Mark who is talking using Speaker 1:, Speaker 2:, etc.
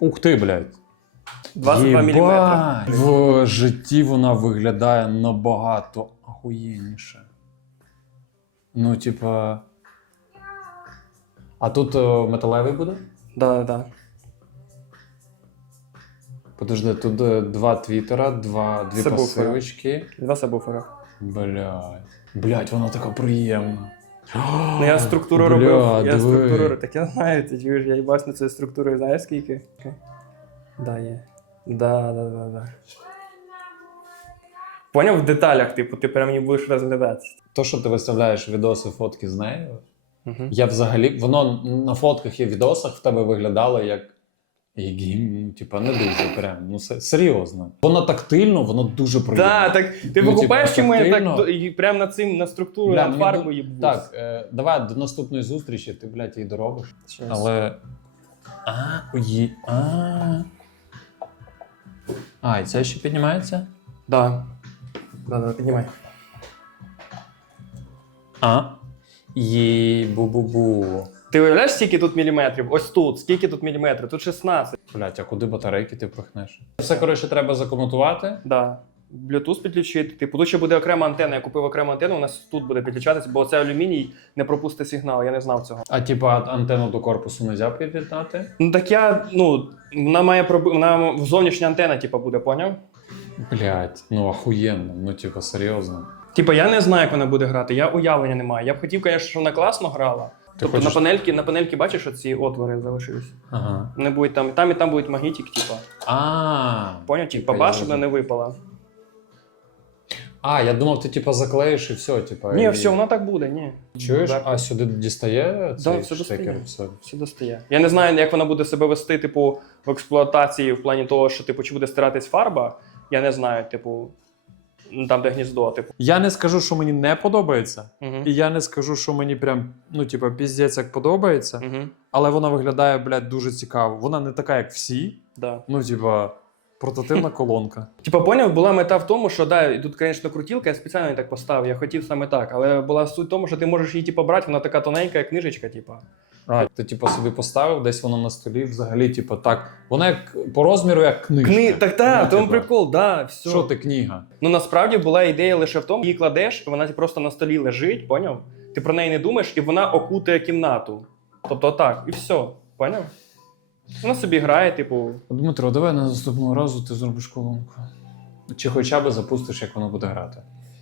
Speaker 1: Ух ти, блядь.
Speaker 2: 22 мм.
Speaker 1: В житті вона виглядає набагато охуєнніше. Ну, типа. А тут о, металевий буде?
Speaker 2: Да, да.
Speaker 1: Подожди, тут е, два твіттера, два, дві пасивочки.
Speaker 2: Два сабвуфера.
Speaker 1: Блядь. Блядь, вона така приємна.
Speaker 2: Ну я структуру
Speaker 1: Бля,
Speaker 2: робив. Я
Speaker 1: диви.
Speaker 2: структуру. Так я знаю, ти чуєш, я їбась на цю структурою, знаєш скільки? Да, є. Да, да, да, да. Поняв в деталях, типу, ти прям не будеш розглядати.
Speaker 1: То, що ти виставляєш відоси, фотки з нею,
Speaker 2: Угу.
Speaker 1: я взагалі. Воно на фотках і відосах в тебе виглядало як. Як гімн, ну, типа, не дуже прям. Ну, се- серйозно. Воно тактильно, воно дуже приємно.
Speaker 2: Да, так ти
Speaker 1: Ну,
Speaker 2: викупаєш,
Speaker 1: типу,
Speaker 2: чому я так
Speaker 1: тактильно.
Speaker 2: до- і прям на цим на структуру,
Speaker 1: Бля,
Speaker 2: на
Speaker 1: мені
Speaker 2: фарбу
Speaker 1: ду-
Speaker 2: їбусь.
Speaker 1: Так, е, давай до наступної зустрічі, ти, блядь, її доробиш.
Speaker 2: Щас.
Speaker 1: Але. А, ої. А. А, і це ще піднімається?
Speaker 2: Да. Да, да, піднімай.
Speaker 1: А. Є бу-бу-бу.
Speaker 2: Ти уявляєш, скільки тут міліметрів? Ось тут, скільки тут міліметрів? Тут 16.
Speaker 1: Блять, а куди батарейки ти впихнеш? Все, коротше, треба закоментувати.
Speaker 2: Да. Bluetooth підключити. Типу, тут ще буде окрема антенна. Я купив окрему антенну, у нас тут буде підключатися, бо це алюміній не пропустить сигнал. Я не знав цього.
Speaker 1: А типа антенну до корпусу не можна під'єднати?
Speaker 2: Ну так я, ну, вона має проби... вона зовнішня антенна, типу, буде, поняв?
Speaker 1: Блять, ну охуєнно, ну типа серйозно.
Speaker 2: Типа, я не знаю, як вона буде грати, я уявлення не маю. Я б хотів, звісно, щоб вона класно грала. Тобто
Speaker 1: хочеш-
Speaker 2: на панельки, на панельки бачиш, оці отвори залишились.
Speaker 1: Ага.
Speaker 2: Не буде там, там і там буде магнітик, типа.
Speaker 1: А.
Speaker 2: Поняв? Типа, щоб вона не випала.
Speaker 1: А, я думав, ти типа заклеїш і все, типа.
Speaker 2: Ні,
Speaker 1: і...
Speaker 2: все, воно так буде, ні.
Speaker 1: Чуєш?
Speaker 2: Так.
Speaker 1: А сюди дістає цей
Speaker 2: все
Speaker 1: штекер?
Speaker 2: достає.
Speaker 1: Все.
Speaker 2: Все достає. Я не знаю, як вона буде себе вести, типу, в експлуатації в плані того, що типу, чи буде стиратись фарба. Я не знаю, типу, там, де гніздо, типу.
Speaker 1: Я не скажу, що мені не подобається,
Speaker 2: Угу.
Speaker 1: і я не скажу, що мені прям, ну, типа, піздець як подобається,
Speaker 2: Угу.
Speaker 1: але вона виглядає, блядь, дуже цікаво. Вона не така, як всі.
Speaker 2: Да.
Speaker 1: Ну, типа, портативна колонка.
Speaker 2: Типа, поняв, була мета в тому, що да, і тут, звісно, крутілка, я спеціально її так поставив, я хотів саме так. Але була суть в тому, що ти можеш її типу, брати, вона така тоненька, як книжечка, типа.
Speaker 1: А, ти, типу, собі поставив, десь воно на столі, взагалі, типу, так. Вона як по розміру, як книжка.
Speaker 2: Кни... Так, так,
Speaker 1: Ну,
Speaker 2: тому
Speaker 1: типа,
Speaker 2: прикол, да, все.
Speaker 1: Що ти книга?
Speaker 2: Ну насправді була ідея лише в тому, її кладеш, і вона просто на столі лежить, поняв? Ти про неї не думаєш, і вона окутає кімнату. Тобто так, і все, поняв? Вона собі грає, типу.
Speaker 1: Дмитро, давай на наступного разу ти зробиш колонку. Чи хоча б запустиш, як воно буде грати.